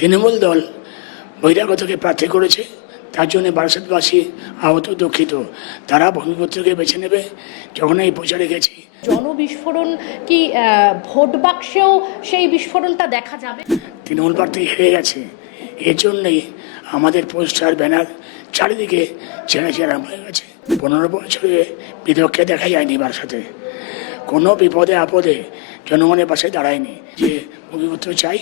তৃণমূল দল বহিরাগতকে প্রার্থী করেছে, তার জন্য বারাসাতবাসী আহত দুঃখিত। তারা ভূমিপুত্রকে বেছে নেবে। যখন এই প্রচারে গেছি, জনবিস্ফোরণ কি ভোট বাক্সেও সেই বিস্ফোরণটা দেখা যাবে? তৃণমূল প্রার্থী হেরে গেছে, এর জন্যই আমাদের পোস্টার ব্যানার চারিদিকে ছেঁড়াছি আরম্ভ হয়ে গেছে। 15 বছরে বিধবকে দেখা যায়নি বারাসাতে, কোনো বিপদে আপদে জনগণের পাশে দাঁড়ায়নি। যে ভূমিপুত্র চাই,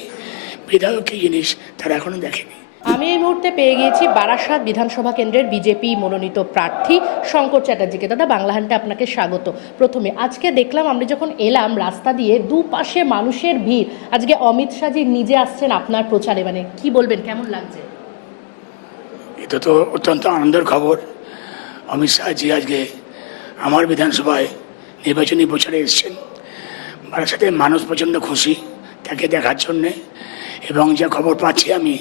বিধায়ক কী জিনিস তারা এখনো দেখেনি। আমি এই মুহূর্তে পেয়ে গিয়েছি বারাসাত বিধানসভা কেন্দ্রের বিজেপি মনোনীত প্রার্থী শঙ্কর চ্যাটার্জিকে। দাদা, বাংলা হান্টে আপনাকে স্বাগত। প্রথমে আজকে দেখলাম আমরা যখন এলাম রাস্তা দিয়ে দুপাশে মানুষের ভিড়, আজকে অমিত শাহজি নিজে আসছেন আপনার প্রচারে, মানে কি বলবেন, কেমন লাগছে? এটা তো অত্যন্ত আনন্দের খবর। অমিত শাহজি আজকে আমার বিধানসভায় নির্বাচনী প্রচারে এসেছেন। বারাসাতে মানুষ প্রচণ্ড খুশি তাকে দেখার জন্যে, এবং যে খবর পাচ্ছি আমি,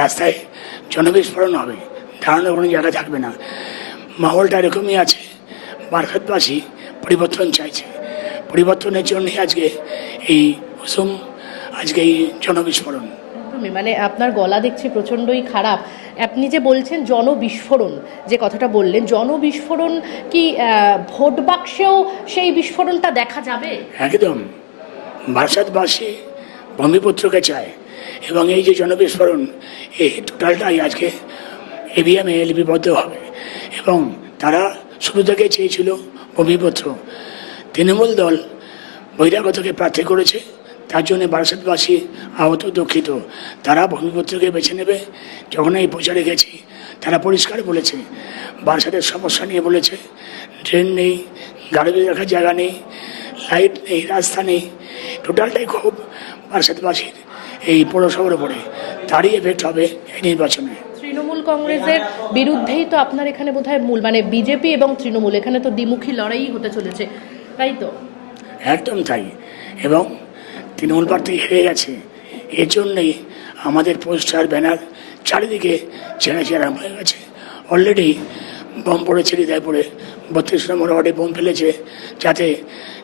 রাস্তায় জনবিস্ফোরণ হবে, দাঁড়ানোর কোনো জায়গা থাকবে না। মাহলটা এরকমই আছে। বারাসাতবাসী পরিবর্তন চাইছে, পরিবর্তনের জন্যই আজকে এই কুসুম, আজকে এই জনবিস্ফোরণ। মানে আপনার গলা দেখছি প্রচণ্ডই খারাপ। আপনি যে বলছেন জনবিস্ফোরণ, যে কথাটা বললেন, জনবিস্ফোরণ কি ভোট বাক্সেও সেই বিস্ফোরণটা দেখা যাবে? একদম, বারাসাতবাসী ভূমিপুত্রকে চায়, এবং এই যে জনবিস্ফোরণ, এই টোটালটাই আজকে ইভিএমে লিপিবদ্ধ হবে। এবং তারা শুরু থেকে চেয়েছিল ভূমিপুত্র। তৃণমূল দল বহিরাগতকে প্রার্থী করেছে, তার জন্য বারাসাতবাসী আহত দুঃখিত। তারা ভূমিপুত্রকে বেছে নেবে। যখন এই প্রচারে গেছি, তারা পরিষ্কার বলেছে, বারাসাতের সমস্যা নিয়ে বলেছে, ড্রেন নেই, গাড়ি রাখার জায়গা নেই, লাইট নেই, রাস্তা নেই। টোটালটাই খুব বারাসাতবাসীর এই পৌরসভার উপরে, তারই এফেক্ট হবে এই নির্বাচনে। তৃণমূল কংগ্রেসের বিরুদ্ধেই তো আপনার এখানে বোধহয় মূল, মানে বিজেপি এবং তৃণমূল এখানে তো দ্বিমুখী লড়াই হতে চলেছে, তাই তো? একদম তাই। এবং তৃণমূল প্রার্থী হেরে গেছে, এর জন্যই আমাদের পোস্টার ব্যানার চারিদিকে ছেঁড়াছি আরম্ভ হয়ে গেছে। অলরেডি বোম পড়েছে, হৃদয়পুরে 32 নম্বর ওয়ার্ডে বোম ফেলেছে, যাতে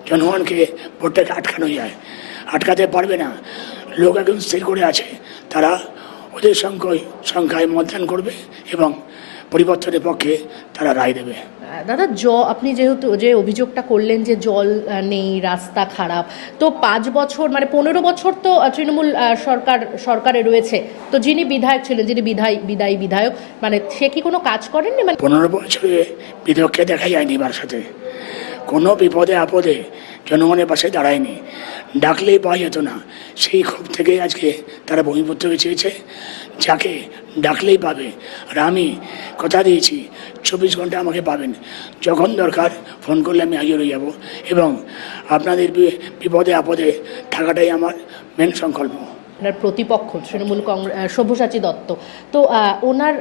জনগণকে ভোটটাকে আটকানো যায়। আটকাতে পারবে না। লোক একদম স্থির করে আছে, তারা ওদের সংখ্যায় মতদান করবে এবং পরিবর্তনের পক্ষে তারা রায় দেবে। দাদা, আপনি যেহেতু যে অভিযোগটা করলেন যে জল নেই, রাস্তা খারাপ, তো 5 বছর মানে 15 বছর তো তৃণমূল সরকারে রয়েছে, তো যিনি বিধায়ক ছিলেন, যিনি বিদায়ী বিধায়ক, মানে সে কি কোনো কাজ করেননি? মানে 15 বছরে বিধবকে দেখা যায়নি বারাসাতে, কোনো বিপদে আপদে জনগণের পাশে দাঁড়ায়নি, ডাকলেই পাওয়া যেত না। সেই ক্ষোভ থেকে আজকে তারা ভূমিপুত্রকে চেয়েছে, যাকে ডাকলেই পাবে। আর আমি কথা দিয়েছি, 24 ঘন্টা আমাকে পাবেন, যখন দরকার ফোন করলে আমি হাজির হয়ে যাব, এবং আপনাদের বিপদে আপদে থাকাটাই আমার মেন সংকল্প। আপনার প্রতিপক্ষ তৃণমূল কংগ্রেস সব্যসাচী দত্ত, তো ওনার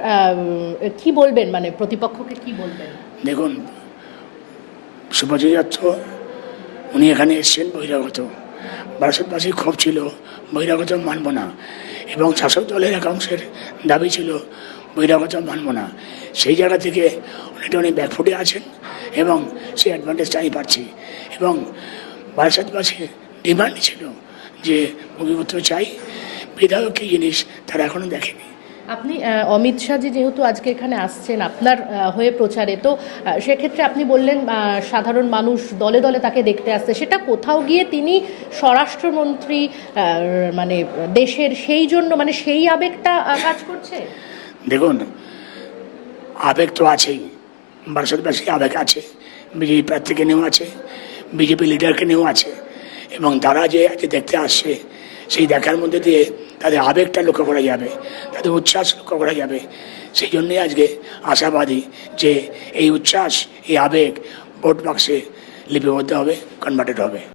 কি বলবেন, মানে প্রতিপক্ষকে কি বলবেন? দেখুন, সব্যসাচী দত্ত উনি এখানে এসছেন বহিরাগত। বারাসাতবাসীর ক্ষোভ ছিল বহিরাগত মানব না, এবং শাসক দলের এক অংশের দাবি ছিল বহিরাগত মানব না। সেই জায়গা থেকে উনি ব্যাকফুটে আছেন, এবং সেই অ্যাডভান্টেজটা আমি পাচ্ছি। এবং বারাসাতবাসীর ডিমান্ড ছিল যে ভূমিপুত্র চাই, বিধায়ক কী জিনিস তারা এখনও দেখেনি। আপনি অমিত শাহজি যেহেতু আজকে এখানে আসছেন আপনার হয়ে প্রচারে, তো সেক্ষেত্রে আপনি বললেন সাধারণ মানুষ দলে দলে তাকে দেখতে আসছে, সেটা কোথাও গিয়ে তিনি স্বরাষ্ট্রমন্ত্রী, মানে দেশের, সেই জন্য মানে সেই আবেগটা কাজ করছে? দেখুন, আবেগ তো আছেই, বারাসাতবাসী আবেগ আছে, বিজেপি প্রার্থীকে নিয়েও আছে, বিজেপি লিডারকে নিয়েও আছে, এবং তারা যে আজকে দেখতে আসছে, সেই দেখার মধ্যে দিয়ে তাদের আবেগটা লক্ষ্য করা যাবে, তাদের উচ্ছ্বাস লক্ষ্য করা যাবে। সেই জন্যই আজকে আশাবাদী যে এই উচ্ছ্বাস, এই আবেগ ভোট বাক্সে লিপিবদ্ধ হবে, কনভার্টেড হবে।